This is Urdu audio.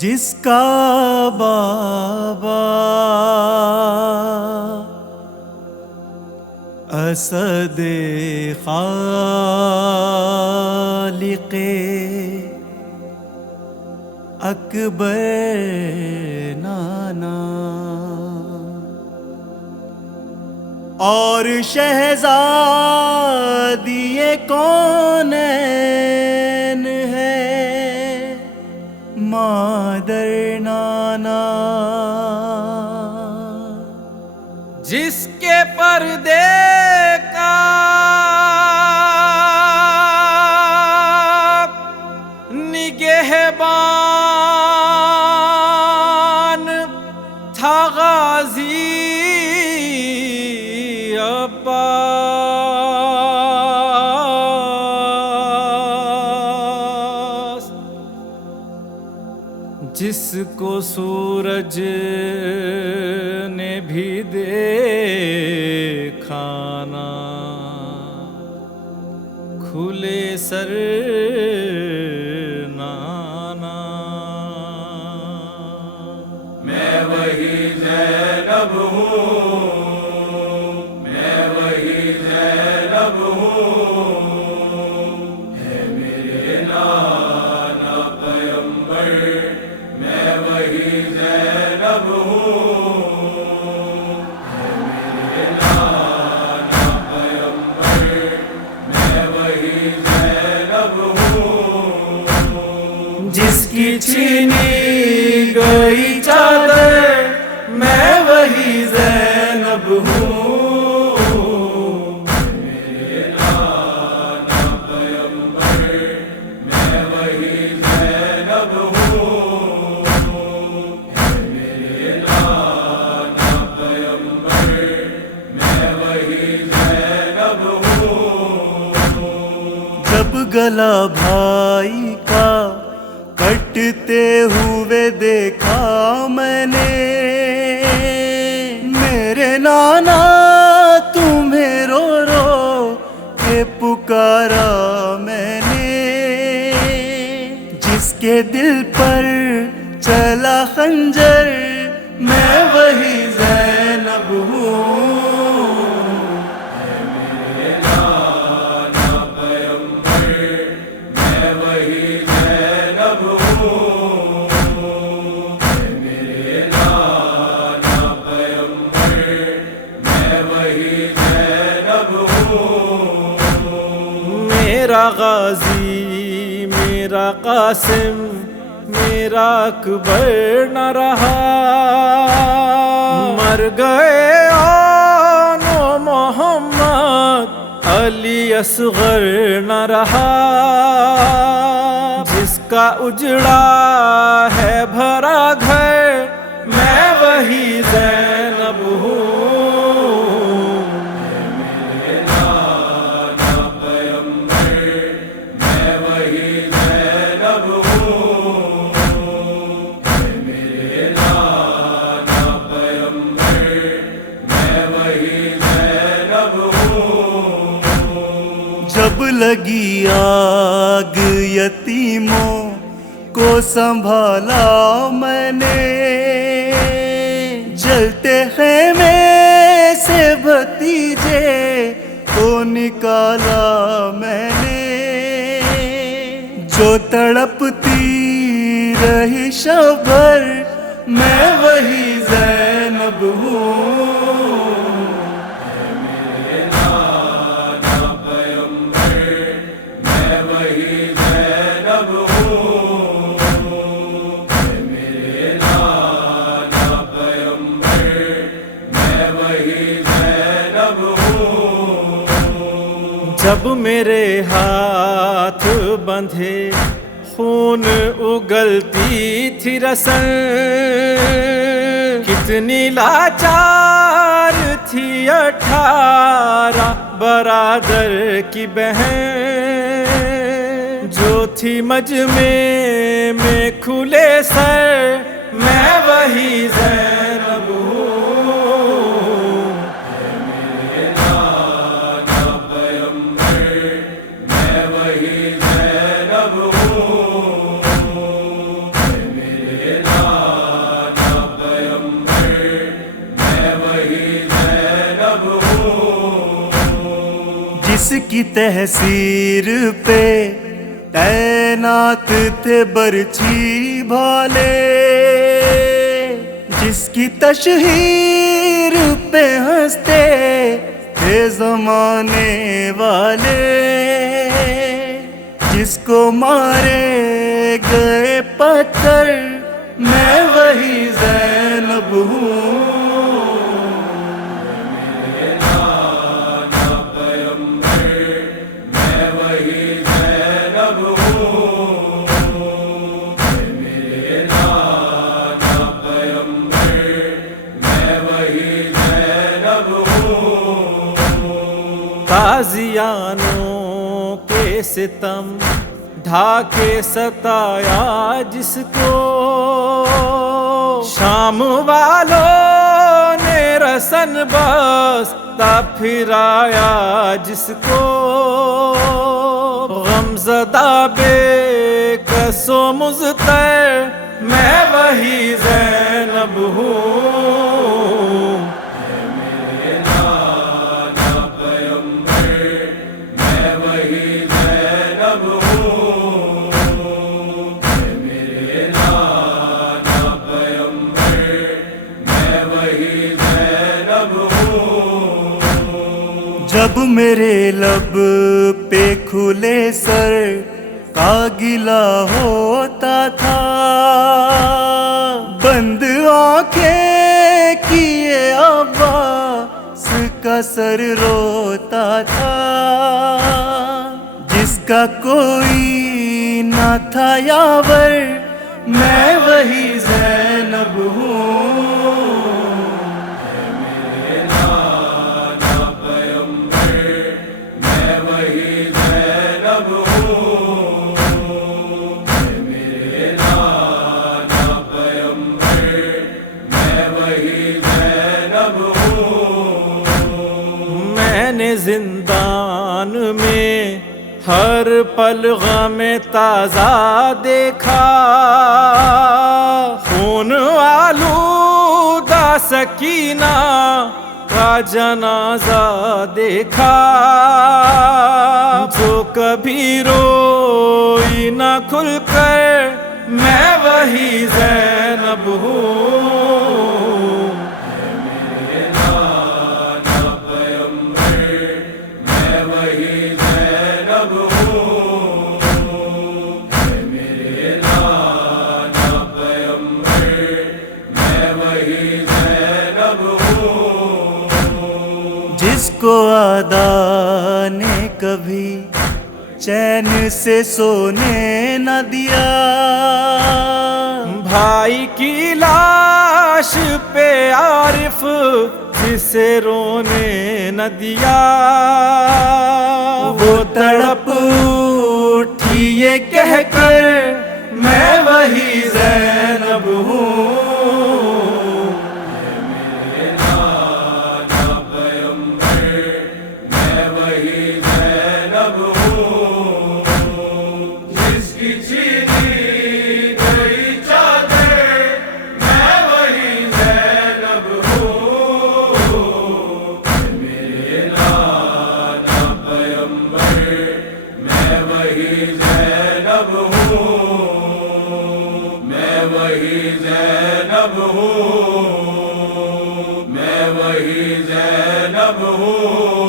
جس کا بابا اسد خالق اکبر نانا اور شہزادی کونین ہے مادر نانا، جس کے پردے کا نگہبان تھا غازی عباس، جس کو سورج نے بھی دیکھا نا کھلے سر نانا۔ میں وہی زینب ہوں، میں وہی زینب ہوں، ہے میرے نانا پیمبر، میں وہی زینب ہوں، ہے میرے نانا پیمبر، میں وہی زینب ہوں، جس کی چھینی گئی چادر میں وہی زینب ہوں، میرے نانا پیمبر، میں وہی زینب ہوں، ہے میرے نانا پیمبر، میں وہی زینب ہوں۔ جب گلا بھائی کا کٹتے ہوئے دیکھا میں نے، میرے نانا تمہیں رو رو کے پکارا میں نے، جس کے دل پر چلا خنجر میں وہی زینب ہوں، میرے نانا پیمبر، میں وہی زینب ہوں، ہے میرے نانا پیمبر، میں وہی زینب ہوں۔ میرا غازی میرا قاسم میرا اکبر نہ رہا، مر گئے آن و محمد علی اصغر نہ رہا، جس کا اجڑا ہے بھرا گھر میں وہی زینب ہوں، میرے نانا پیمبر، میں وہی زینب ہوں، ہے میرے نانا پیمبر، میں وہی زینب ہوں۔ جب لگی آگ یتیموں کو سنبھالا میں نے، جلتے خیمے سے بھتیجے کو نکالا میں نے، جو تڑپتی رہی شب بھر میں وہی زینب ہوں، میرے نانا پیمبر، میں وہی زینب ہوں، ہے میرے نانا پیمبر، میں وہی زینب ہوں۔ جب میرے ہاتھ بندھے خون اگلتی تھی رسن، کتنی لاچار تھی 18 برادر کی بہن، جو تھی مجمع میں کھلے سر میں وہی زینب ہوں، میرے نانا پیمبر، میں وہی زینب ہوں، ہے میرے جس کی تحسیر پہ تعینات تھے برچھی بھالے، جس کی تشہیر پہ ہنستے تھے زمانے والے، جس کو مارے گئے پتھر میں وہی زینب ہوں۔ تازیانوں کے ستم ڈھا کے ستایا جس کو، شام والوں نے رسن بستا پھرایا جس کو، غمزدہ بے کس و مضطر میں وہی زینب ہوں۔ جب میرے لب پہ کھلے سر کا گلا ہوتا تھا، بند آنکھیں کیے عباس کا سر روتا تھا، جس کا کوئی نہ تھا یاور میں وہی زینب ہوں۔ میں نے زندان میں ہر پل غم تازہ دیکھا، خون آلودہ سکینہ کا جنازہ دیکھا، جو کبھی روئی نہ کھل کر میں وہی زینب ہوں۔ جس کو عدا نے کبھی چین سے سونے نہ دیا، بھائی کی لاش پہ عارف جسے رونے نہ دیا، وہ تڑپ اٹھی یہ کہہ کر میں وہی زینب ہوں۔ میں وہی زینب ہوں، میں وہی زینب ہوں۔